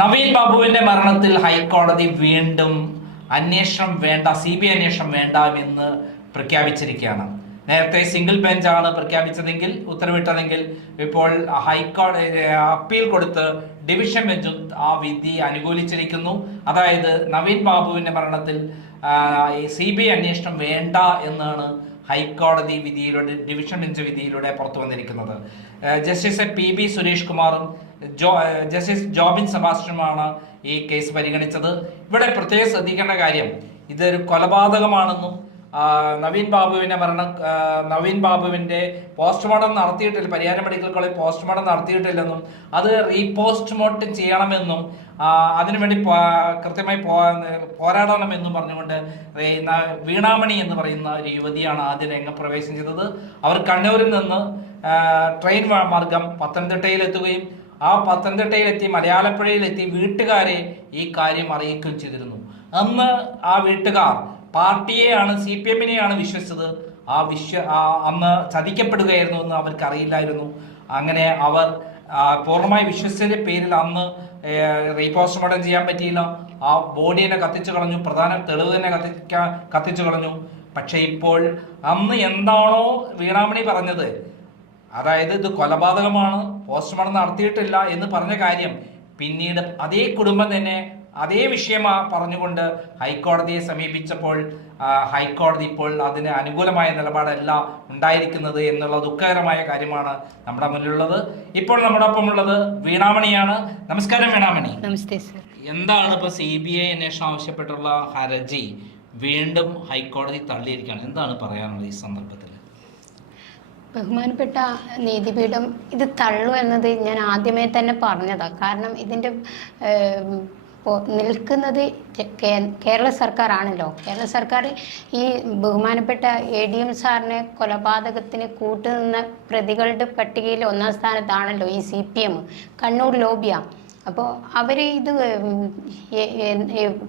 നവീൻ ബാബുവിന്റെ മരണത്തിൽ ഹൈക്കോടതി വീണ്ടും അന്വേഷണം വേണ്ട സി ബി ഐ അന്വേഷണം വേണ്ട എന്ന് പ്രഖ്യാപിച്ചിരിക്കുകയാണ്. നേരത്തെ സിംഗിൾ ബെഞ്ചാണ് പ്രഖ്യാപിച്ചതെങ്കിൽ ഉത്തരവിട്ടതെങ്കിൽ ഇപ്പോൾ ഹൈക്കോടതി അപ്പീൽ കൊടുത്ത് ഡിവിഷൻ ബെഞ്ചും ആ വിധി അനുകൂലിച്ചിരിക്കുന്നു. അതായത് നവീൻ ബാബുവിന്റെ മരണത്തിൽ സി ബി ഐ അന്വേഷണം വേണ്ട എന്നാണ് ഹൈക്കോടതി വിധിയിലൂടെ ഡിവിഷൻ ബെഞ്ച് വിധിയിലൂടെ പുറത്തു വന്നിരിക്കുന്നത്. ജസ്റ്റിസ് പി ബി സുരേഷ് കുമാറും ജോ ജസ്റ്റിസ് ജോബിൻ സെബാസ്റ്റ്യനുമാണ് ഈ കേസ് പരിഗണിച്ചത്. ഇവിടെ പ്രത്യേകം ശ്രദ്ധിക്കേണ്ട കാര്യം ഇതൊരു കൊലപാതകമാണെന്നും നവീൻ ബാബുവിനെ മരണ നവീൻ ബാബുവിന്റെ പോസ്റ്റ്മോർട്ടം നടത്തിയിട്ടില്ല പരിയാരം മെഡിക്കൽ കോളേജ് പോസ്റ്റ്മോർട്ടം നടത്തിയിട്ടില്ലെന്നും അത് റീപോസ്റ്റ്മോർട്ടം ചെയ്യണമെന്നും അതിനുവേണ്ടി കൃത്യമായി പോരാടണമെന്നും പറഞ്ഞുകൊണ്ട് വീണാമണി എന്ന് പറയുന്ന ഒരു യുവതിയാണ് ആദ്യം രംഗപ്രവേശം ചെയ്തത്. അവർ കണ്ണൂരിൽ നിന്ന് ട്രെയിൻ മാർഗം പത്തനംതിട്ടയിലെത്തുകയും ആ പത്തനംതിട്ടയിലെത്തി മലയാളപ്പുഴയിലെത്തി വീട്ടുകാരെ ഈ കാര്യം അറിയിക്കുകയും ചെയ്തിരുന്നു. അന്ന് ആ വീട്ടുകാർ പാർട്ടിയെയാണ് സി പി എമ്മിനെയാണ് വിശ്വസിച്ചത്. ആ വിശ്വ അന്ന് ചതിക്കപ്പെടുകയായിരുന്നു എന്ന് അവർക്ക് അറിയില്ലായിരുന്നു. അങ്ങനെ അവർ പൂർണമായി വിശ്വസിച്ചതിന്റെ പേരിൽ അന്ന് റീപോസ്റ്റ്മോർട്ടം ചെയ്യാൻ പറ്റിയില്ല. ആ ബോഡി തന്നെ കത്തിച്ചു കളഞ്ഞു. പ്രധാന തെളിവ് തന്നെ കത്തിക്കാൻ കത്തിച്ചു കളഞ്ഞു. പക്ഷെ ഇപ്പോൾ അന്ന് എന്താണോ വീണാമണി പറഞ്ഞത് അതായത് ഇത് കൊലപാതകമാണ് പോസ്റ്റ്മോർട്ടം നടത്തിയിട്ടില്ല എന്ന് പറഞ്ഞ കാര്യം പിന്നീട് അതേ കുടുംബം തന്നെ അതേ വിഷയം പറഞ്ഞുകൊണ്ട് ഹൈക്കോടതിയെ സമീപിച്ചപ്പോൾ ഹൈക്കോടതി ഇപ്പോൾ അതിന് അനുകൂലമായ നിലപാടല്ല ഉണ്ടായിരിക്കുന്നത് എന്നുള്ള ദുഃഖകരമായ കാര്യമാണ് നമ്മുടെ മുന്നിലുള്ളത്. ഇപ്പോൾ നമ്മുടെ ഒപ്പം ഉള്ളത് വീണാമണിയാണ്. നമസ്കാരം വീണാമണി. നമസ്തേ സർ. എന്താണ് ഇപ്പൊ സി ബി ഐ അന്വേഷണം ആവശ്യപ്പെട്ടുള്ള ഹർജി? വീണ്ടും ഹൈക്കോടതി തള്ളിയിരിക്കുകയാണ്. എന്താണ് പറയാനുള്ളത് ഈ സന്ദർഭത്തിൽ ബഹുമാനപ്പെട്ട നീതിപീഠം ഇത് തള്ളു എന്നത് ഞാൻ ആദ്യമേ തന്നെ പറഞ്ഞതാണ് കാരണം ഇതിന്റെ നിൽക്കുന്നത് കേരള സർക്കാരാണല്ലോ. കേരള സർക്കാർ ഈ ബഹുമാനപ്പെട്ട എ ഡി എം സാറിനെ കൊലപാതകത്തിന് കൂട്ടുനിന്ന പ്രതികളുടെ പട്ടികയിൽ ഒന്നാം സ്ഥാനത്താണല്ലോ ഈ സി പി എം. കണ്ണൂർ ലോബിയ. അപ്പോൾ അവർ ഇത്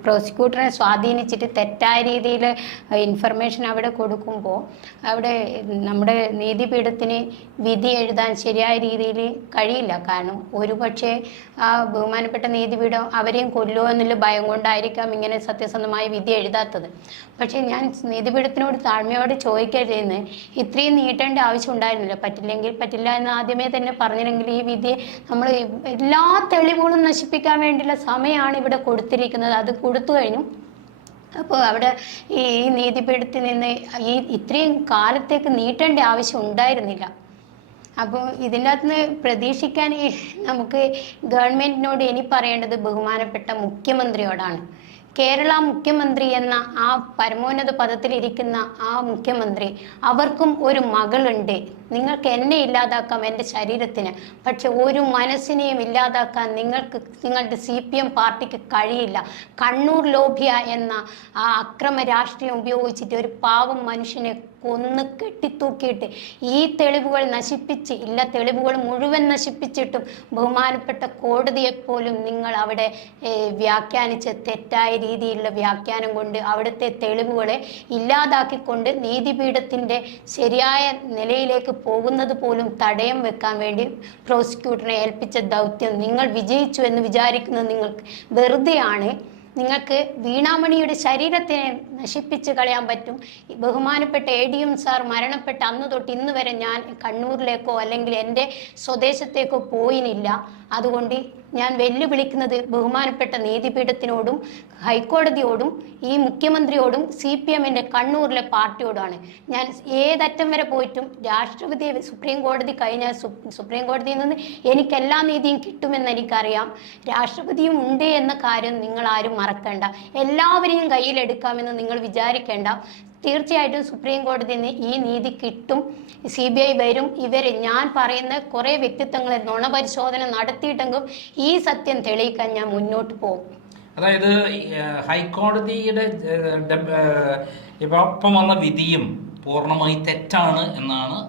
പ്രോസിക്യൂട്ടറെ സ്വാധീനിച്ചിട്ട് തെറ്റായ രീതിയിൽ ഇൻഫർമേഷൻ അവിടെ കൊടുക്കുമ്പോൾ അവിടെ നമ്മുടെ നീതിപീഠത്തിന് വിധി എഴുതാൻ ശരിയായ രീതിയിൽ കഴിയില്ല. കാരണം ഒരുപക്ഷെ ആ ബഹുമാനപ്പെട്ട നീതിപീഠം അവരെയും കൊല്ലുമോ എന്നുള്ള ഭയം കൊണ്ടായിരിക്കാം ഇങ്ങനെ സത്യസന്ധമായ വിധി എഴുതാത്തത്. പക്ഷേ ഞാൻ നീതിപീഠത്തിനോട് താഴ്മയോട് ചോദിക്കരുതെന്ന് ഇത്രയും നീട്ടേണ്ട ആവശ്യം ഉണ്ടായിരുന്നില്ല. പറ്റില്ലെങ്കിൽ പറ്റില്ല എന്ന് ആദ്യമേ തന്നെ പറഞ്ഞില്ലെങ്കിൽ ഈ വിധി നമ്മൾ എല്ലാ തെളിവുകളും നശിപ്പിക്കാൻ വേണ്ടിയുള്ള സമയമാണ് ഇവിടെ കൊടുത്തിരിക്കുന്നത്. അത് കൊടുത്തു കഴിഞ്ഞു. അപ്പോൾ അവിടെ ഈ നീതിപീഠത്തിൽ നിന്ന് ഈ ഇത്രയും കാലത്തേക്ക് നീട്ടേണ്ട ആവശ്യം ഉണ്ടായിരുന്നില്ല. അപ്പോൾ ഇതിന്റെ അകത്ത് നിന്ന് പ്രതീക്ഷിക്കാൻ നമുക്ക് ഗവൺമെന്റിനോട് ഇനി പറയേണ്ടത് ബഹുമാനപ്പെട്ട മുഖ്യമന്ത്രിയോടാണ്. കേരള മുഖ്യമന്ത്രി എന്ന ആ പരമോന്നത പദത്തിൽ ഇരിക്കുന്ന ആ മുഖ്യമന്ത്രി അവർക്കും ഒരു മകളുണ്ട്. നിങ്ങൾക്ക് എന്നെ ഇല്ലാതാക്കാം എന്റെ ശരീരത്തിന്. പക്ഷെ ഒരു മനസ്സിനെയും ഇല്ലാതാക്കാൻ നിങ്ങൾക്ക് നിങ്ങളുടെ സി പി എം പാർട്ടിക്ക് കഴിയില്ല. കണ്ണൂർ ലോഭ്യ എന്ന ആ അക്രമ രാഷ്ട്രീയം ഉപയോഗിച്ചിട്ട് ഒരു പാവം മനുഷ്യനെ കൊന്ന് കെട്ടിത്തൂക്കിയിട്ട് ഈ തെളിവുകൾ നശിപ്പിച്ച് ഇല്ല തെളിവുകൾ മുഴുവൻ നശിപ്പിച്ചിട്ടും ബഹുമാനപ്പെട്ട കോടതിയെപ്പോലും നിങ്ങൾ അവിടെ വ്യാഖ്യാനിച്ച തെറ്റായ രീതിയിലുള്ള വ്യാഖ്യാനം കൊണ്ട് അവിടുത്തെ തെളിവുകളെ ഇല്ലാതാക്കിക്കൊണ്ട് നീതിപീഠത്തിന്റെ ശരിയായ നിലയിലേക്ക് പോകുന്നത് പോലും തടയം വെക്കാൻ വേണ്ടി പ്രോസിക്യൂട്ടറിനെ ഏൽപ്പിച്ച ദൗത്യം നിങ്ങൾ വിജയിച്ചു എന്ന് വിചാരിക്കുന്നത് നിങ്ങൾക്ക് വെറുതെയാണ്. നിങ്ങൾക്ക് വീണാമണിയുടെ ശരീരത്തിനെ നശിപ്പിച്ച് കളയാൻ പറ്റും. ബഹുമാനപ്പെട്ട എ ഡി എം സാർ മരണപ്പെട്ട അന്ന് തൊട്ട് ഇന്ന് വരെ ഞാൻ കണ്ണൂരിലേക്കോ അല്ലെങ്കിൽ എന്റെ സ്വദേശത്തേക്കോ പോയിനില്ല. അതുകൊണ്ട് ഞാൻ വെല്ലുവിളിക്കുന്നത് ബഹുമാനപ്പെട്ട നീതിപീഠത്തിനോടും ഹൈക്കോടതിയോടും ഈ മുഖ്യമന്ത്രിയോടും സി പി എമ്മിന്റെ കണ്ണൂരിലെ പാർട്ടിയോടുമാണ് ഞാൻ ഏതറ്റം വരെ പോയിട്ടും രാഷ്ട്രപതി സുപ്രീം കോടതി കഴിഞ്ഞാൽ സുപ്രീം കോടതിയിൽ നിന്ന് എനിക്ക് എല്ലാ നീതിയും കിട്ടുമെന്ന് എനിക്കറിയാം. രാഷ്ട്രപതിയും ഉണ്ട് എന്ന കാര്യം നിങ്ങൾ ആരും മറക്കണ്ട. എല്ലാവരെയും കയ്യിലെടുക്കാമെന്ന് നിങ്ങൾ വിചാരിക്കേണ്ട. തീർച്ചയായിട്ടും സുപ്രീം കോടതി നിന്ന് ഈ നീതി കിട്ടും. സി ബി ഐ വരും. ഇവർ ഞാൻ പറയുന്ന കുറേ വ്യക്തിത്വങ്ങളെ നുണപരിശോധന നടത്തിയിട്ടെങ്കിലും ഈ സത്യം തെളിയിക്കാൻ ഞാൻ മുന്നോട്ട് പോകും. അതായത് ഹൈക്കോടതിയുടെ ഇപ്പൊ വന്ന വിധിയും പൂർണമായി തെറ്റാണ് എന്നാണ്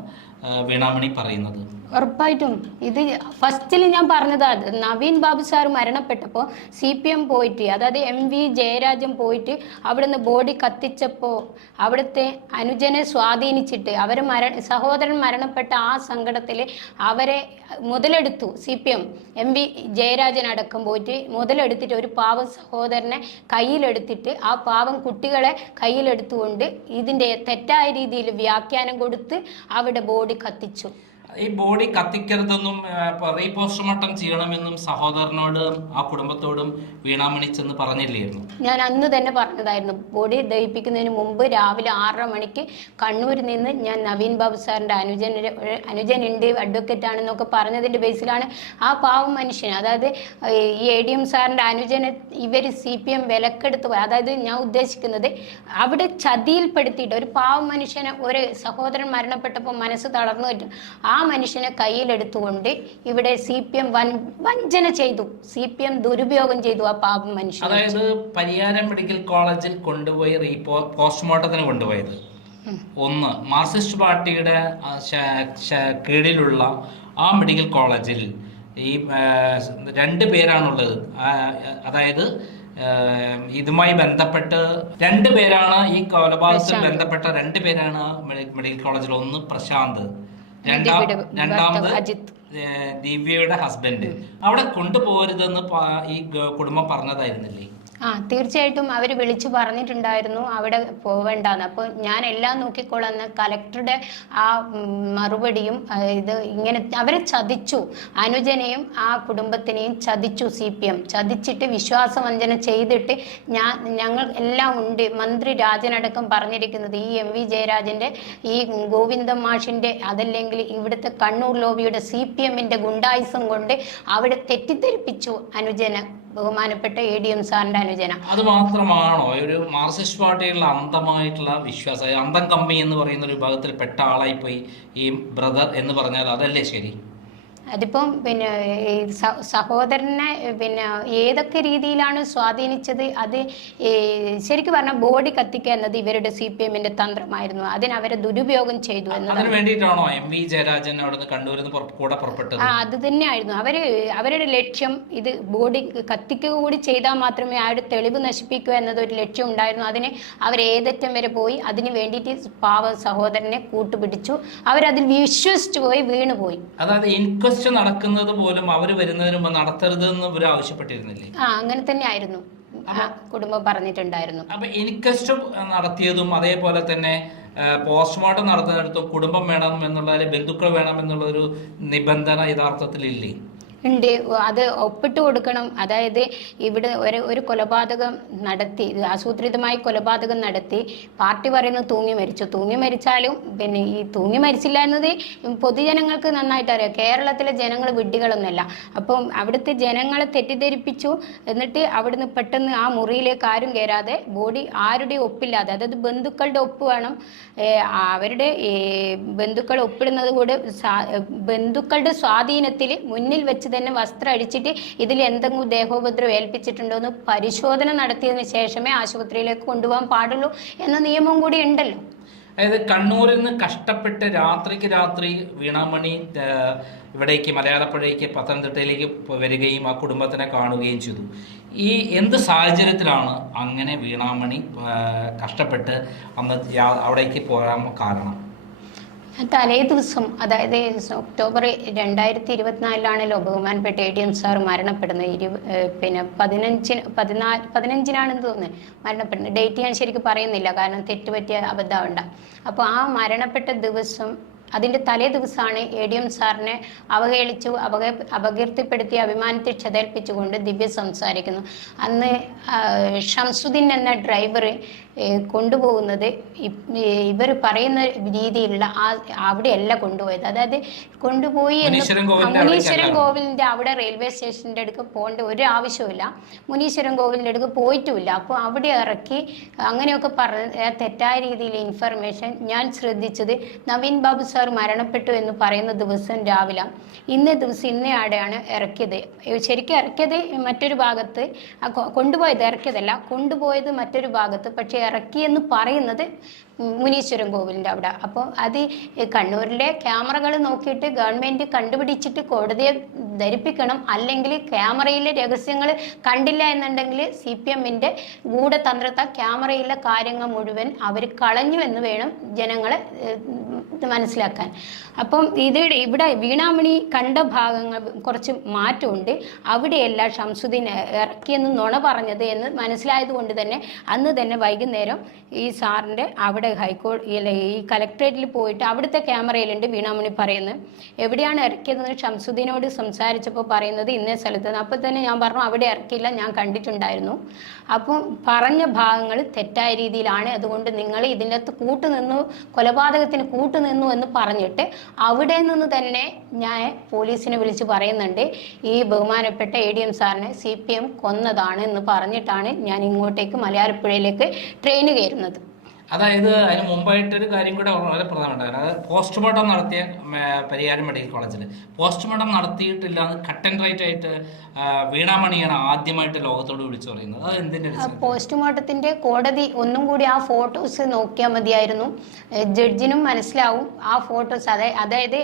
വീണാമണി പറയുന്നത്. ഉറപ്പായിട്ടും. ഇത് ഫസ്റ്റിൽ ഞാൻ പറഞ്ഞത് നവീൻ ബാബു സാർ മരണപ്പെട്ടപ്പോൾ സി പി എം പോയിട്ട് അതായത് എം വി ജയരാജൻ പോയിട്ട് അവിടുന്ന് ബോഡി കത്തിച്ചപ്പോൾ അവിടുത്തെ അനുജനെ സ്വാധീനിച്ചിട്ട് അവർ മര സഹോദരൻ മരണപ്പെട്ട ആ സങ്കടത്തിൽ അവരെ മുതലെടുത്തു C P M. M V Jayarajan അടക്കം പോയിട്ട് മുതലെടുത്തിട്ട് ഒരു പാവം സഹോദരനെ കയ്യിലെടുത്തിട്ട് ആ പാവം കുട്ടികളെ കയ്യിലെടുത്തുകൊണ്ട് ഇതിന്റെ തെറ്റായ രീതിയിൽ വ്യാഖ്യാനം കൊടുത്ത് അവിടെ ബോഡി കത്തിച്ചു. ഈ ബോഡി കത്തിക്കരുതെന്നും റീപോസ്റ്റ്മോർട്ടം ചെയ്യണമെന്നും സഹോദരനോട് ആ കുടുംബത്തോടും വീണാമണി ചെന്ന് പറഞ്ഞില്ലായിരുന്നു. ഞാൻ അന്ന് തന്നെ പറഞ്ഞതായിരുന്നു. ബോഡി ദഹിപ്പിക്കുന്നതിന് മുമ്പ് രാവിലെ ആറര മണിക്ക് കണ്ണൂരിൽ നിന്ന് ഞാൻ നവീൻ ബാബു സാറിന്റെ അനുജൻ അനുജൻ ഉണ്ട് അഡ്വക്കേറ്റ് ആണെന്നൊക്കെ പറഞ്ഞതിന്റെ ബേസിലാണ് ആ പാവം മനുഷ്യൻ. അതായത് ഈ എ ഡി എം സാറിന്റെ അനുജനെ ഇവർ സി പി എം വിലക്കെടുത്ത് പോയി. അതായത് ഞാൻ ഉദ്ദേശിക്കുന്നത് അവിടെ ചതിയിൽപ്പെടുത്തിയിട്ട് ഒരു പാവം മനുഷ്യനെ ഒരു സഹോദരൻ മരണപ്പെട്ടപ്പോൾ മനസ്സ് തളർന്നു പറ്റും. ആ മനുഷ്യനെ കയ്യിലെടുത്തുകൊണ്ട് ഇവിടെ സി പി എം വൻ വഞ്ചന ചെയ്തു. സി പി എം ദുരുപയോഗം ചെയ്തു ആ പാവം മനുഷ്യൻ അതായത് പരിയാരം മെഡിക്കൽ കോളേജിൽ കൊണ്ടുപോയി പോസ്റ്റ്മോർട്ടത്തിന് കൊണ്ടുപോയത്. ഒന്ന് മാർക്സിസ്റ്റ് പാർട്ടിയുടെ കീഴിലുള്ള ആ മെഡിക്കൽ കോളേജിൽ ഈ രണ്ട് പേരാണുള്ളത്. അതായത് ഇതുമായി ബന്ധപ്പെട്ട് രണ്ട് പേരാണ് ഈ കൊലപാതകത്തിൽ ബന്ധപ്പെട്ട രണ്ട് പേരാണ് മെഡിക്കൽ കോളേജിൽ. ഒന്ന് പ്രശാന്ത്. രണ്ടാമത് അജിത്. ദിവ്യയുടെ ഹസ്ബൻഡ് അവിടെ കൊണ്ടുപോകരുതെന്ന് ഈ കുടുംബം പറഞ്ഞതായിരുന്നില്ലേ ആ തീർച്ചയായിട്ടും അവർ വിളിച്ചു പറഞ്ഞിട്ടുണ്ടായിരുന്നു അവിടെ പോവേണ്ടെന്ന്. അപ്പോൾ ഞാൻ എല്ലാം നോക്കിക്കോളെന്ന് കലക്ടറുടെ ആ മറുപടിയും ഇത് ഇങ്ങനെ അവരെ ചതിച്ചു. അനുജനെയും ആ കുടുംബത്തിനെയും ചതിച്ചു സി പി എം. ചതിച്ചിട്ട് വിശ്വാസവഞ്ചന ചെയ്തിട്ട് ഞാൻ ഞങ്ങൾ എല്ലാം ഉണ്ട്. മന്ത്രി രാജനടക്കം പറഞ്ഞിരിക്കുന്നത് ഈ എം വി ജയരാജന്റെ ഈ ഗോവിന്ദ മാഷിന്റെ അതല്ലെങ്കിൽ ഇവിടുത്തെ കണ്ണൂർ ലോബിയുടെ സി പി എമ്മിന്റെ ഗുണ്ടായുസം കൊണ്ട് അവിടെ തെറ്റിദ്ധരിപ്പിച്ചു അനുജനെ. ബഹുമാനപ്പെട്ട എ ഡി എം സാറിന്റെ അനുജന. അത് മാത്രമാണോ? ഒരു മാർക്സിസ്റ്റ് പാർട്ടിയുള്ള അന്ധമായിട്ടുള്ള വിശ്വാസം അന്തം കമ്പനി എന്ന് പറയുന്ന ഒരു വിഭാഗത്തിൽ പെട്ട ആളായി പോയി ഈ ബ്രദർ എന്ന് പറഞ്ഞാൽ അതല്ലേ ശരി? അതിപ്പം പിന്നെ ഈ സഹോദരനെ പിന്നെ ഏതൊക്കെ രീതിയിലാണ് സ്വാധീനിച്ചത്? അത് ശരിക്കും പറഞ്ഞാൽ ബോഡി കത്തിക്കുക എന്നത് ഇവരുടെ സി പി എമ്മിന്റെ തന്ത്രമായിരുന്നു. അതിന് അവരെ ദുരുപയോഗം ചെയ്തു എന്നതാണ്. അതിന് വേണ്ടിയിട്ടാണോ എം വി ജയരാജൻ അവിടുന്ന് കണ്ണൂരിൽ നിന്ന് പുറ- കൂടെ പുറപ്പെട്ടത്? ആ അത് തന്നെയായിരുന്നു. അവർ അവരുടെ ലക്ഷ്യം ഇത് ബോഡി കത്തിക്കുക കൂടി ചെയ്താൽ മാത്രമേ ആ ഒരു തെളിവ് നശിപ്പിക്കുക എന്നത് ഒരു ലക്ഷ്യം ഉണ്ടായിരുന്നു. അതിന് അവർ ഏതറ്റം വരെ പോയി അതിന് വേണ്ടിയിട്ട് പാവ സഹോദരനെ കൂട്ടുപിടിച്ചു. അവരതിൽ വിശ്വസിച്ചു പോയി വീണുപോയി. അതായത് ഇൻക്വസ്റ്റ് നടക്കുന്നത് പോലും അവർ വരുന്നതിന് മുമ്പ് നടത്തരുത് എന്ന് ഇവർ ആവശ്യപ്പെട്ടിരുന്നില്ലേ? ആ അങ്ങനെ തന്നെ ആയിരുന്നു കുടുംബം പറഞ്ഞിട്ടുണ്ടായിരുന്നു. അപ്പൊ ഇൻക്വസ്റ്റ് നടത്തിയതും അതേപോലെ തന്നെ പോസ്റ്റ്മോർട്ടം നടത്തുന്നിടത്തും കുടുംബം വേണം എന്നുള്ള ബന്ധുക്കൾ വേണം എന്നുള്ള ഒരു നിബന്ധന യഥാർത്ഥത്തിലില്ലേ? ഉണ്ട്. അത് ഒപ്പിട്ട് കൊടുക്കണം. അതായത് ഇവിടെ ഒരു ഒരു കൊലപാതകം നടത്തി ആസൂത്രിതമായി കൊലപാതകം നടത്തി പാർട്ടി പറയുന്നത് തൂങ്ങി മരിച്ചു. തൂങ്ങി മരിച്ചാലും പിന്നെ ഈ തൂങ്ങി മരിച്ചില്ല എന്നത് പൊതുജനങ്ങൾക്ക് നന്നായിട്ട് അറിയാം. കേരളത്തിലെ ജനങ്ങൾ വിഡ്ഢികളൊന്നുമല്ല അപ്പം അവിടുത്തെ ജനങ്ങളെ തെറ്റിദ്ധരിപ്പിച്ചു. എന്നിട്ട് അവിടുന്ന് പെട്ടെന്ന് ആ മുറിയിലേക്ക് ആരും കയറാതെ ബോഡി ആരുടെ ഒപ്പില്ലാതെ അതായത് ബന്ധുക്കളുടെ ഒപ്പ് വേണം. അവരുടെ ബന്ധുക്കൾ ഒപ്പിടുന്നത് കൂടെ ബന്ധുക്കളുടെ സ്വാധീനത്തിൽ മുന്നിൽ വെച്ച് തന്നെ വസ്ത്രം അഴിച്ചിട്ട് ഇതിൽ എന്തെങ്കിലും ദേഹോപദ്രവം ഏൽപ്പിച്ചിട്ടുണ്ടോ എന്ന് പരിശോധന നടത്തിയതിന് ശേഷമേ ആശുപത്രിയിലേക്ക് കൊണ്ടുപോകാൻ പാടുള്ളൂ എന്ന നിയമം കൂടി ഉണ്ടല്ലോ. അതായത് കണ്ണൂരിൽ നിന്ന് കഷ്ടപ്പെട്ട് രാത്രിക്ക് രാത്രി വീണാമണി ഇവിടേക്ക് മലയാളപ്പുഴയ്ക്ക് പത്തനംതിട്ടയിലേക്ക് വരികയും ആ കുടുംബത്തിനെ കാണുകയും ചെയ്തു. ഈ എന്ത് സാഹചര്യത്തിലാണ് അങ്ങനെ വീണാമണി കഷ്ടപ്പെട്ട് അന്ന് അവിടേക്ക് പോകാൻ കാരണം? തലേ ദിവസം അതായത് ഒക്ടോബർ രണ്ടായിരത്തി ഇരുപത്തിനാലിലാണല്ലോ ബഹുമാനപ്പെട്ട എ ടി എം സാർ മരണപ്പെടുന്നത്. ഇരു പിന്നെ പതിനഞ്ചിന് പതിനാല് പതിനഞ്ചിനാണെന്ന് തോന്നുന്നു മരണപ്പെടുന്നത്. ഡേറ്റ് ഞാൻ ശരിക്കും പറയുന്നില്ല കാരണം തെറ്റുപറ്റിയ അബദ്ധമുണ്ട അപ്പോൾ ആ മരണപ്പെട്ട ദിവസം അതിന്റെ തലേ ദിവസമാണ് എ ഡി എം സാറിനെ അവഹേളിച്ചു അപക അപകീർത്തിപ്പെടുത്തി അഭിമാനത്തെ ക്ഷതേൽപ്പിച്ചുകൊണ്ട് ദിവ്യ സംസാരിക്കുന്നു. അന്ന് ഷംസുദ്ദീൻ എന്ന ഡ്രൈവർ കൊണ്ടുപോകുന്നത് ഇവർ പറയുന്ന രീതിയിലുള്ള ആ അവിടെയല്ല കൊണ്ടുപോയത്. അതായത് കൊണ്ടുപോയി മുനീശ്വരൻ ആ, കോവിലിന്റെ അവിടെ റെയിൽവേ സ്റ്റേഷന്റെ അടുക്ക് പോകേണ്ട ഒരു ആവശ്യമില്ല മുനീശ്വരൻ കോവിലിന്റെ അടുക്ക് പോയിട്ടുമില്ല. അപ്പോൾ അവിടെ ഇറക്കി അങ്ങനെയൊക്കെ പറഞ്ഞ തെറ്റായ രീതിയിൽ ഇൻഫർമേഷൻ ഞാൻ ശ്രദ്ധിച്ചത് നവീൻ ബാബു സാർ മരണപ്പെട്ടു എന്ന് പറയുന്ന ദിവസം രാവിലെ. ഇന്ന ദിവസം ഇന്നയാടെയാണ് ഇറക്കിയത്. ശരിക്കും ഇറക്കിയത് മറ്റൊരു ഭാഗത്ത് കൊണ്ടുപോയത് ഇറക്കിയതല്ല. കൊണ്ടുപോയത് മറ്റൊരു ഭാഗത്ത്. പക്ഷേ ഇറക്കിയെന്ന് പറയുന്നത് മുനീശ്വരൻ കോവിലിന്റെ അവിടെ. അപ്പോൾ അത് കണ്ണൂരിലെ ക്യാമറകൾ നോക്കിയിട്ട് ഗവൺമെന്റ് കണ്ടുപിടിച്ചിട്ട് കോടതിയെ ധരിപ്പിക്കണം. അല്ലെങ്കിൽ ക്യാമറയിലെ രഹസ്യങ്ങൾ കണ്ടില്ല എന്നുണ്ടെങ്കിൽ സി പി എമ്മിന്റെ ഗൂഢതന്ത്രത്ത ക്യാമറയിലെ കാര്യങ്ങൾ മുഴുവൻ അവർ കളഞ്ഞു എന്ന് വേണം ജനങ്ങളെ മനസ്സിലാക്കാൻ. അപ്പം ഇത് ഇവിടെ വീണാമണി കണ്ട ഭാഗങ്ങൾ കുറച്ച് മാറ്റമുണ്ട്. അവിടെയല്ല ഷംസുദ്ദീൻ ഇറക്കിയെന്ന് നുണ പറഞ്ഞത് എന്ന് മനസ്സിലായത് കൊണ്ട് തന്നെ അന്ന് തന്നെ വൈകുന്നേരം ഈ സാറിന്റെ അവിടെ ഹൈക്കോടതി അല്ല ഈ കലക്ട്രേറ്റിൽ പോയിട്ട് അവിടുത്തെ ക്യാമറയിലുണ്ട് വീണാമണി പറയുന്നത്. എവിടെയാണ് ഇറക്കിയതെന്ന് ഷംസുദ്ദീനോട് സംസാരിച്ചപ്പോൾ പറയുന്നത് ഇന്നേ സ്ഥലത്ത്. അപ്പോൾ തന്നെ ഞാൻ പറഞ്ഞു അവിടെ ഇറക്കിയില്ല ഞാൻ കണ്ടിട്ടുണ്ടായിരുന്നു. അപ്പം പറഞ്ഞ ഭാഗങ്ങൾ തെറ്റായ രീതിയിലാണ്. അതുകൊണ്ട് നിങ്ങൾ ഇതിന്റെ അകത്ത് കൂട്ടുനിന്നു കൊലപാതകത്തിന് കൂട്ടുനിന്നു എന്ന് പറഞ്ഞിട്ട് അവിടെ നിന്ന് തന്നെ ഞാൻ പോലീസിനെ വിളിച്ച് പറയുന്നുണ്ട്. ഈ ബഹുമാനപ്പെട്ട എ ഡി എം സാറിനെ സി പി എം കൊന്നതാണ് എന്ന് പറഞ്ഞിട്ടാണ് ഞാൻ ഇങ്ങോട്ടേക്ക് മലയാളപ്പുഴയിലേക്ക് ട്രെയിന് കയറുന്നത്. അതായത് അതിന് മുമ്പായിട്ടൊരു കാര്യം കൂടെ വളരെ പ്രധാനമാണ് അതായത് പോസ്റ്റ്മോർട്ടം നടത്തിയ പരിയാരം മെഡിക്കൽ കോളേജിൽ പോസ്റ്റ്മോർട്ടം നടത്തിയിട്ടില്ല എന്ന് കട്ട് ആൻഡ് റൈറ്റ് ആയിട്ട് വീണാമണിയാണ് ആദ്യമായിട്ട് ലോകത്തോട് വിളിച്ചു പറയുന്നത്. അത് എന്തിന്റെ പോസ്റ്റ്മോർട്ടത്തിന്റെ കോടതി ഒന്നും കൂടി ആ ഫോട്ടോസ് നോക്കിയാൽ മതിയായിരുന്നു. ജഡ്ജിനും മനസ്സിലാവും ആ ഫോട്ടോസ് അതായത് അതായത്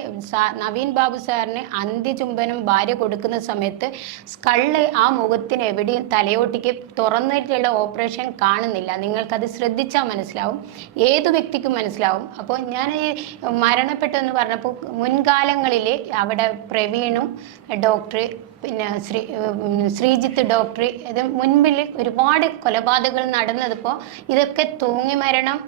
നവീൻ ബാബു സാറിന് അന്ത്യചുംബനം ഭാര്യ കൊടുക്കുന്ന സമയത്ത് സ്കൾ ആ മുഖത്തിന് എവിടെയും തലയോട്ടിക്ക് തുറന്നിട്ടുള്ള ഓപ്പറേഷൻ കാണുന്നില്ല. നിങ്ങൾക്കത് ശ്രദ്ധിച്ചാൽ മനസ്സിലാവും. ഏതു വ്യക്തിക്കും മനസ്സിലാവും. അപ്പോൾ ഞാൻ ഈ മരണപ്പെട്ടെന്ന് പറഞ്ഞപ്പോൾ മുൻകാലങ്ങളിൽ അവിടെ പ്രവീണും ഡോക്ടർ പിന്നെ ശ്രീ ശ്രീജിത്ത് ഡോക്ടർ ഇത് മുൻപിൽ ഒരുപാട് കൊലപാതകങ്ങൾ നടന്നതിപ്പോൾ ഇതൊക്കെ തൂങ്ങി മരണം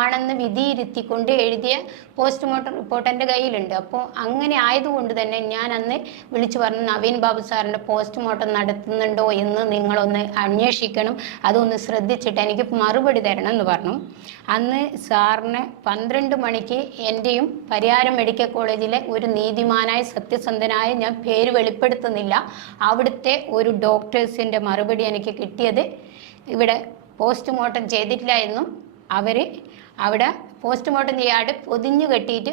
ആണെന്ന് വിധിയിരുത്തിക്കൊണ്ട് എഴുതിയ പോസ്റ്റ്മോർട്ടം റിപ്പോർട്ട് എന്റെ കയ്യിലുണ്ട്. അപ്പോൾ അങ്ങനെ ആയതുകൊണ്ട് തന്നെ ഞാൻ അന്ന് വിളിച്ചു പറഞ്ഞു നവീൻ ബാബു സാറിന്റെ പോസ്റ്റ്മോർട്ടം നടത്തുന്നുണ്ടോ എന്ന് നിങ്ങളൊന്ന് അന്വേഷിക്കണം. അതൊന്ന് ശ്രദ്ധിച്ചിട്ട് എനിക്ക് മറുപടി തരണം എന്ന് പറഞ്ഞു. അന്ന് സാറിന് പന്ത്രണ്ട് മണിക്ക് എന്റെയും പരിയാരം മെഡിക്കൽ കോളേജിലെ ഒരു നീതിമാനായ സത്യസന്ധനായ ഞാൻ പേര് വെളിപ്പെടുത്തുന്നില്ല. അവിടുത്തെ ഒരു ഡോക്ടേഴ്സിന്റെ മറുപടി എനിക്ക് കിട്ടിയത് ഇവിടെ പോസ്റ്റ്മോർട്ടം ചെയ്തിട്ടില്ല എന്നും അവർ അവിടെ പോസ്റ്റ്മോർട്ടം ചെയ്യാണ്ട് പൊതിഞ്ഞു കെട്ടിയിട്ട്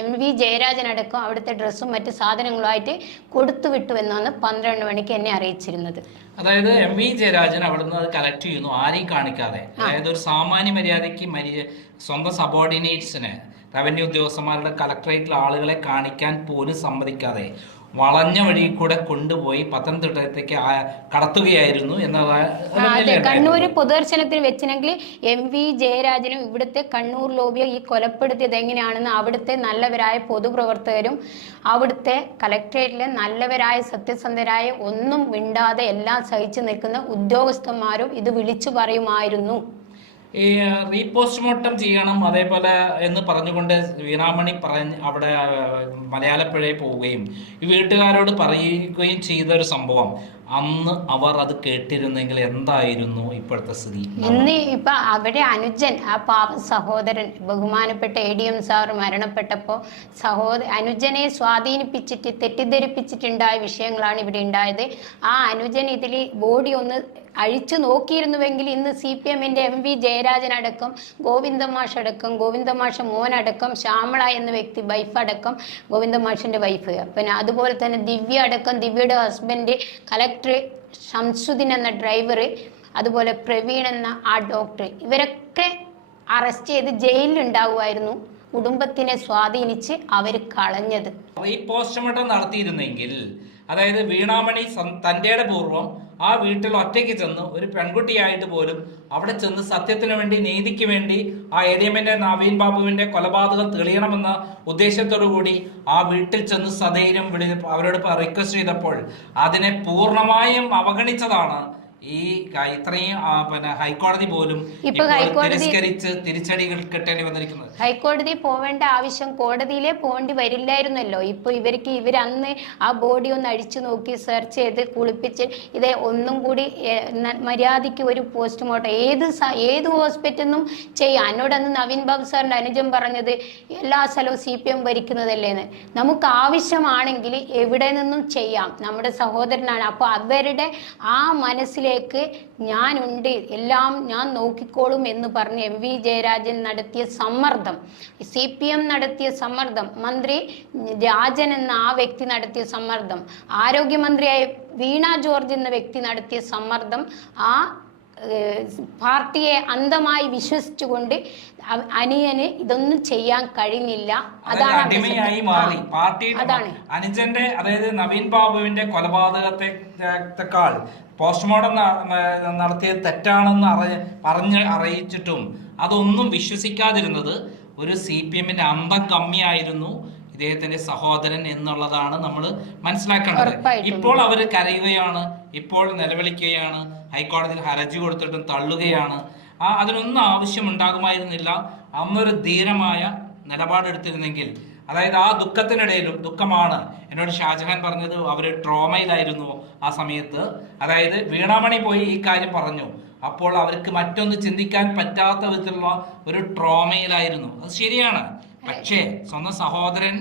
എം വി ജയരാജനടക്കം അവിടുത്തെ ഡ്രസ്സും മറ്റു സാധനങ്ങളുമായിട്ട് കൊടുത്തു വിട്ടു എന്നാണ് പന്ത്രണ്ട് മണിക്ക് എന്നെ അറിയിച്ചിരുന്നത്. അതായത് എം വി ജയരാജൻ അവിടുന്ന് അത് കളക്ട് ചെയ്യുന്നു ആരെയും കാണിക്കാതെ. അതായത് ഒരു സാമാന്യ മര്യാദയ്ക്ക് മര്യ സ്വന്തം സബോർഡിനേറ്റ്സിന് റവന്യൂ ഉദ്യോഗസ്ഥന്മാരുടെ കളക്ടറേറ്റിലെ ആളുകളെ കാണിക്കാൻ പോലും സമ്മതിക്കാതെ. വളഞ്ഞ വഴി കൂടെ കൊണ്ടുപോയി പത്തനംതിട്ടത്തേക്ക് കടത്തുകയായിരുന്നു എന്നതായ കണ്ണൂർ പൊതുദർശനത്തിന് വെച്ചിനെങ്കിൽ എം വി ജയരാജനും ഇവിടുത്തെ കണ്ണൂർ ലോബിയെ ഈ കൊലപ്പെടുത്തിയത് എങ്ങനെയാണെന്ന് അവിടുത്തെ നല്ലവരായ പൊതുപ്രവർത്തകരും അവിടുത്തെ കലക്ട്രേറ്റിലെ നല്ലവരായ സത്യസന്ധരായ ഒന്നും മിണ്ടാതെ എല്ലാം സഹിച്ചു നിൽക്കുന്ന ഉദ്യോഗസ്ഥന്മാരും ഇത് വിളിച്ചു പറയുമായിരുന്നു. ഈ റീപോസ്റ്റ്മോർട്ടം ചെയ്യണം അതേപോലെ എന്ന് പറഞ്ഞുകൊണ്ട് വീണാമണി പറഞ്ഞ് അവിടെ മലയാളപ്പുഴയിൽ പോവുകയും ഈ വീട്ടുകാരോട് പറയുകയും ചെയ്ത ഒരു സംഭവം. അന്ന് അവർ അത് കേട്ടിരുന്നെങ്കിൽ എന്തായിരുന്നു ഇപ്പോഴത്തെ സ്ഥിതി? ഇന്ന് ഇപ്പൊ അവിടെ അനുജൻ ആ പാവ സഹോദരൻ ബഹുമാനപ്പെട്ട എ ഡി എം സാർ മരണപ്പെട്ടപ്പോൾ സഹോദര അനുജനെ സ്വാധീനിപ്പിച്ചിട്ട് തെറ്റിദ്ധരിപ്പിച്ചിട്ടുണ്ടായ വിഷയങ്ങളാണ് ഇവിടെ ഉണ്ടായത്. ആ അനുജൻ ഇതിൽ ബോഡി ഒന്ന് അഴിച്ചു നോക്കിയിരുന്നുവെങ്കിൽ ഇന്ന് സി പി എമ്മിന്റെ എം വി ജയരാജൻ അടക്കം ഗോവിന്ദമാഷ് അടക്കം ഗോവിന്ദമാഷ അടക്കം ശ്യാമള എന്ന വ്യക്തി വൈഫ് അടക്കം ഗോവിന്ദമാഷിന്റെ വൈഫ്. പിന്നെ അതുപോലെ തന്നെ ദിവ്യ അടക്കം ദിവ്യയുടെ ഹസ്ബൻഡ് കലക്ടർ ഷംസുദ്ദീൻ എന്ന ഡ്രൈവർ അതുപോലെ പ്രവീൺ എന്ന ആ ഡോക്ടർ. ഇവരൊക്കെ അറസ്റ്റ് ചെയ്ത് ജയിലിൽ ഉണ്ടാവുമായിരുന്നു കുടുംബത്തിനെ സ്വാധീനിച്ച് അവർ കളഞ്ഞത്. പോസ്റ്റ്മോർട്ടം നടത്തിയിരുന്നെങ്കിൽ അതായത് വീണാമണി തന്റെ തന്റെ പൂർവം ആ വീട്ടിൽ ഒറ്റയ്ക്ക് ചെന്ന് ഒരു പെൺകുട്ടിയായിട്ട് പോലും അവിടെ ചെന്ന് സത്യത്തിന് വേണ്ടി നീതിക്ക് വേണ്ടി ആ എലിയമ്മന്റെ നവീൻ ബാബുവിന്റെ കൊലപാതകം തെളിയണമെന്ന ഉദ്ദേശത്തോടു കൂടി ആ വീട്ടിൽ ചെന്ന് സധൈര്യം വിളി അവരോട് റിക്വസ്റ്റ് ചെയ്തപ്പോൾ അതിനെ പൂർണമായും അവഗണിച്ചതാണ് ഈ ഇത്രയും പിന്നെ ഹൈക്കോടതി പോലും ഇപ്പൊ ഇപ്പോൾ ഹൈക്കോടതി- തിരസ്കരിച്ച് തിരിച്ചടികൾ കിട്ടേണ്ടി വന്നിരിക്കുന്നത് ഹൈക്കോടതി പോവേണ്ട ആവശ്യം കോടതിയിലെ പോകേണ്ടി വരില്ലായിരുന്നല്ലോ. ഇപ്പൊ ഇവർക്ക് ഇവരന്ന് ആ ബോഡി ഒന്ന് അഴിച്ചു നോക്കി സെർച്ച് ചെയ്ത് കുളിപ്പിച്ച് ഇത് ഒന്നും കൂടി മര്യാദയ്ക്ക് ഒരു പോസ്റ്റ്മോർട്ടം. ഏത് ഏത് ഹോസ്പിറ്റലിനും ചെയ്യാം? എന്നോട് അന്ന് നവീൻ ബാബു സാറിന്റെ അനുജം പറഞ്ഞത് എല്ലാ സ്ഥലവും സി പി എം ഭരിക്കുന്നതല്ലേന്ന്. നമുക്ക് ആവശ്യമാണെങ്കിൽ എവിടെ നിന്നും ചെയ്യാം? നമ്മുടെ സഹോദരനാണ്. അപ്പോൾ അവരുടെ ആ മനസ്സിലേക്ക് ഞാനുണ്ട്. എല്ലാം ഞാൻ നോക്കിക്കോളും എന്ന് പറഞ്ഞ് എം വി ജയരാജൻ നടത്തിയ സമ്മർദ്ദം. സി പി എം നടത്തിയ സമ്മർദ്ദം. മന്ത്രി രാജൻ എന്ന ആ വ്യക്തി നടത്തിയ സമ്മർദ്ദം. ആരോഗ്യമന്ത്രിയായ വീണ ജോർജ് എന്ന വ്യക്തി നടത്തിയ സമ്മർദ്ദം. ആ പാർട്ടിയെ അന്ധമായി വിശ്വസിച്ചുകൊണ്ട് അനിയന് ഇതൊന്നും ചെയ്യാൻ കഴിഞ്ഞില്ല. അതാണ് അടിമയായി മാറി. പാർട്ടി പാർട്ടിയുടെ അതാണ്. അനുജന്റെ അതായത് നവീൻ ബാബുവിന്റെ കൊലപാതകത്തെ ത്തെക്കാൾ പോസ്റ്റ്മോർട്ടം നടത്തിയ നടത്തിയത് തെറ്റാണെന്ന് അറിയ പറഞ്ഞ് അറിയിച്ചിട്ടും അതൊന്നും വിശ്വസിക്കാതിരുന്നത് ഒരു സി പി എമ്മിന്റെ അന്തം കമ്മിയായിരുന്നു ഇദ്ദേഹത്തിന്റെ സഹോദരൻ എന്നുള്ളതാണ് നമ്മൾ മനസ്സിലാക്കേണ്ടത്. ഇപ്പോൾ അവർ കരയുകയാണ് ഇപ്പോൾ നിലവിളിക്കുകയാണ്. ഹൈക്കോടതിയിൽ ഹർജി കൊടുത്തിട്ടും തള്ളുകയാണ്. ആ അതിനൊന്നും ആവശ്യം ആവശ്യമുണ്ടാകുമായിരുന്നില്ല. അന്നൊരു ധീരമായ നിലപാടെടുത്തിരുന്നെങ്കിൽ അതായത് ആ ദുഃഖത്തിനിടയിലും ദുഃഖമാണ്. എന്നോട് ഷാജഹാൻ പറഞ്ഞത് അവർ ട്രോമയിലായിരുന്നു ആ സമയത്ത്. അതായത് വീണാമണി പോയി ഈ കാര്യം പറഞ്ഞു. അപ്പോൾ അവർക്ക് മറ്റൊന്ന് ചിന്തിക്കാൻ പറ്റാത്ത വിധത്തിലുള്ള ഒരു ട്രോമയിലായിരുന്നു. അത് ശരിയാണ്. പക്ഷേ സ്വന്തം സഹോദരൻ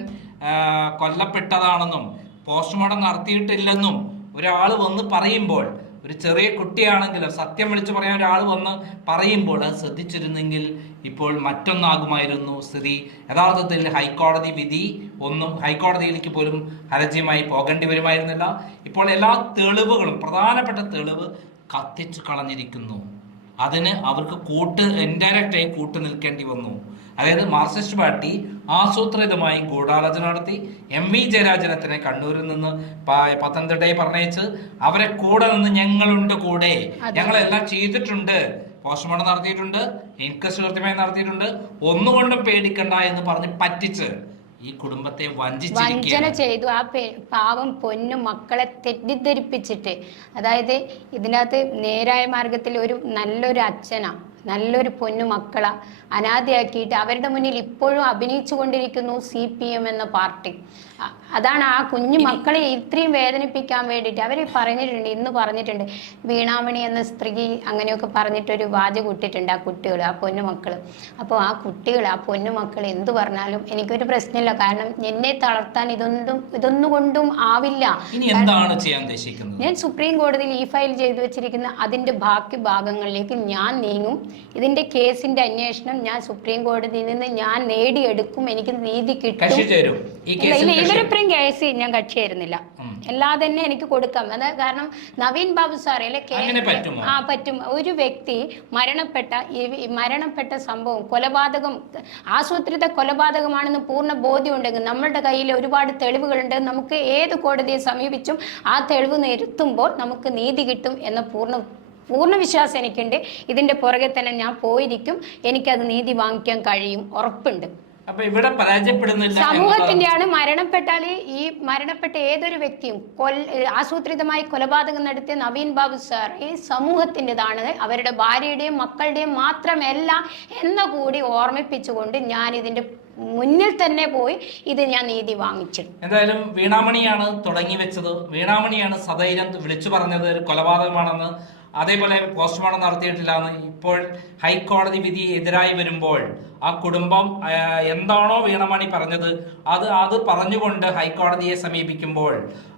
കൊല്ലപ്പെട്ടതാണെന്നും പോസ്റ്റ്മോർട്ടം നടത്തിയിട്ടില്ലെന്നും ഒരാൾ വന്ന് പറയുമ്പോൾ ഒരു ചെറിയ കുട്ടിയാണെങ്കിലും സത്യം വിളിച്ചു പറയാൻ ഒരാൾ വന്ന് പറയുമ്പോൾ അത് ശ്രദ്ധിച്ചിരുന്നെങ്കിൽ ഇപ്പോൾ മറ്റൊന്നാകുമായിരുന്നു സ്ഥിതി. യഥാർത്ഥത്തിൽ ഹൈക്കോടതി വിധി ഒന്നും ഹൈക്കോടതിയിലേക്ക് പോലും ഹരജ്യമായി പോകേണ്ടി വരുമായിരുന്നില്ല. ഇപ്പോൾ എല്ലാ തെളിവുകളും പ്രധാനപ്പെട്ട തെളിവ് കത്തിച്ചു കളഞ്ഞിരിക്കുന്നു. അതിന് അവർക്ക് കൂട്ട് ഇൻഡയറക്റ്റായി കൂട്ട് നിൽക്കേണ്ടി വന്നു. അതായത് മാർക്സിസ്റ്റ് പാർട്ടി ആസൂത്രിതമായി ഗൂഢാലോചന നടത്തി. എം വി ജയരാജനത്തിനെ കണ്ണൂരിൽ നിന്ന് പത്തനംതിട്ടയെ പത്തനംതിട്ടയിൽ പറഞ്ഞയച്ച് അവരെ കൂടെ നിന്ന് ഞങ്ങളുണ്ട് കൂടെ. ഞങ്ങളെല്ലാം ചെയ്തിട്ടുണ്ട്. പോസ്റ്റ്മോർട്ടം നടത്തിയിട്ടുണ്ട്. ഇൻക്വസ്റ്റ് കൃത്യമായി നടത്തിയിട്ടുണ്ട്. ഒന്നുകൊണ്ടും പേടിക്കണ്ട എന്ന് പറഞ്ഞ് പറ്റിച്ച് ഈ കുടുംബത്തെ വഞ്ചന ചെയ്തു. ആ പാവം പൊന്നു മക്കളെ തെറ്റിദ്ധരിപ്പിച്ചിട്ട്. അതായത് ഇതിനകത്ത് നേരായ മാർഗത്തിൽ ഒരു നല്ലൊരു അച്ഛനാ. നല്ലൊരു പൊന്നു മക്കളെ. അനാഥയാക്കിയിട്ട് അവരുടെ മുന്നിൽ ഇപ്പോഴും അഭിനയിച്ചു കൊണ്ടിരിക്കുന്നു സി പി എം എന്ന പാർട്ടി. അതാണ് ആ കുഞ്ഞു മക്കളെ ഇത്രയും വേദനിപ്പിക്കാൻ വേണ്ടിയിട്ട് അവർ പറഞ്ഞിട്ടുണ്ട് ഇന്ന് പറഞ്ഞിട്ടുണ്ട്. വീണാമണി എന്ന സ്ത്രീ അങ്ങനെയൊക്കെ പറഞ്ഞിട്ടൊരു വാച കൂട്ടിട്ടുണ്ട് ആ കുട്ടികൾ ആ പൊന്നു മക്കൾ അപ്പോൾ ആ കുട്ടികൾ ആ പൊന്നു മക്കൾ എന്ത് പറഞ്ഞാലും എനിക്കൊരു പ്രശ്നമില്ല. കാരണം എന്നെ തളർത്താൻ ഇതൊന്നും ഇതൊന്നും കൊണ്ടും ആവില്ല ഞാൻ സുപ്രീം കോടതിയിൽ ഈ ഫയൽ ചെയ്തു വെച്ചിരിക്കുന്ന അതിന്റെ ബാക്കി ഭാഗങ്ങളിലേക്ക് ഞാൻ നീങ്ങും. ഇതിന്റെ കേസിന്റെ അന്വേഷണം ഞാൻ സുപ്രീം കോടതിയിൽ നിന്ന് ഞാൻ നേടിയെടുക്കും. എനിക്ക് നീതി കിട്ടും. കക്ഷി ചേരും കെ എസ് കേസ് ഞാൻ കക്ഷിയായിരുന്നില്ല. അല്ലാതെ തന്നെ എനിക്ക് കൊടുക്കാം. അത് കാരണം നവീൻ ബാബു സാറേ അല്ലെ കേ-? ആ പറ്റും. ഒരു വ്യക്തി മരണപ്പെട്ട മരണപ്പെട്ട സംഭവം കൊലപാതകം ആസൂത്രിത കൊലപാതകമാണെന്ന് പൂർണ ബോധ്യമുണ്ടെങ്കിൽ നമ്മളുടെ കയ്യിൽ ഒരുപാട് തെളിവുകളുണ്ട്. നമുക്ക് ഏത് കോടതിയെ സമീപിച്ചും ആ തെളിവ് നിരത്തുമ്പോൾ നമുക്ക് നീതി കിട്ടും എന്ന പൂർണ പൂർണ വിശ്വാസം എനിക്കുണ്ട്. ഇതിന്റെ പുറകെ തന്നെ ഞാൻ പോയിരിക്കും. എനിക്കത് നീതി വാങ്ങിക്കാൻ കഴിയും. ഉറപ്പുണ്ട്. അപ്പൊ ഇവിടെ പരാജയപ്പെടുന്നില്ല സമൂഹത്തിന്റെയാണ് മരണപ്പെട്ടാൽ ഈ മരണപ്പെട്ട ഏതൊരു വ്യക്തിയും കൊൽ ആസൂത്രിതമായി കൊലപാതകം നടത്തിയ നവീൻ ബാബു സാർ ഈ സമൂഹത്തിന്റെതാണ്. അവരുടെ ഭാര്യയുടെയും മക്കളുടെയും മാത്രമല്ല എന്ന കൂടി ഓർമ്മിപ്പിച്ചുകൊണ്ട് ഞാൻ ഇതിന്റെ മുന്നിൽ തന്നെ പോയി ഇത് ഞാൻ നീതി വാങ്ങിച്ചു. എന്തായാലും വീണാമണിയാണ് തുടങ്ങി വെച്ചത്. വീണാമണിയാണ് സധൈര്യം വിളിച്ചു പറഞ്ഞത് ഒരു കൊലപാതകമാണെന്ന്. അതേപോലെ പോസ്റ്റ്മോർട്ടം നടത്തിയിട്ടില്ല എന്ന് ഇപ്പോൾ ഹൈക്കോടതി വിധി എതിരായി വരുമ്പോൾ ആ കുടുംബം എന്താണോ വീണമണി പറഞ്ഞത് അത് അത് പറഞ്ഞുകൊണ്ട് ഹൈക്കോടതിയെ സമീപിക്കുമ്പോൾ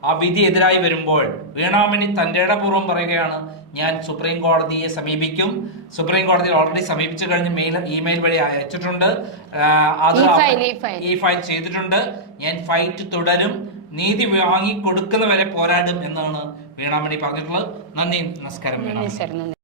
ആ വിധി എതിരായി വരുമ്പോൾ വീണാമണി തന്റെ പൂർവം പറയുകയാണ് ഞാൻ സുപ്രീം കോടതിയെ സമീപിക്കും. സുപ്രീം കോടതിയിൽ ഓൾറെഡി സമീപിച്ചു കഴിഞ്ഞ് മെയിൽ ഇമെയിൽ വഴി അയച്ചിട്ടുണ്ട്. അത് ഈ ഫയൽ. ചെയ്തിട്ടുണ്ട്. ഞാൻ ഫൈറ്റ് തുടരും. നീതി വാങ്ങി കൊടുക്കുന്നവരെ പോരാടും എന്നാണ് വീണാമണി പറഞ്ഞിട്ടുള്ളത്. നന്ദി നമസ്കാരം വീണാമണി.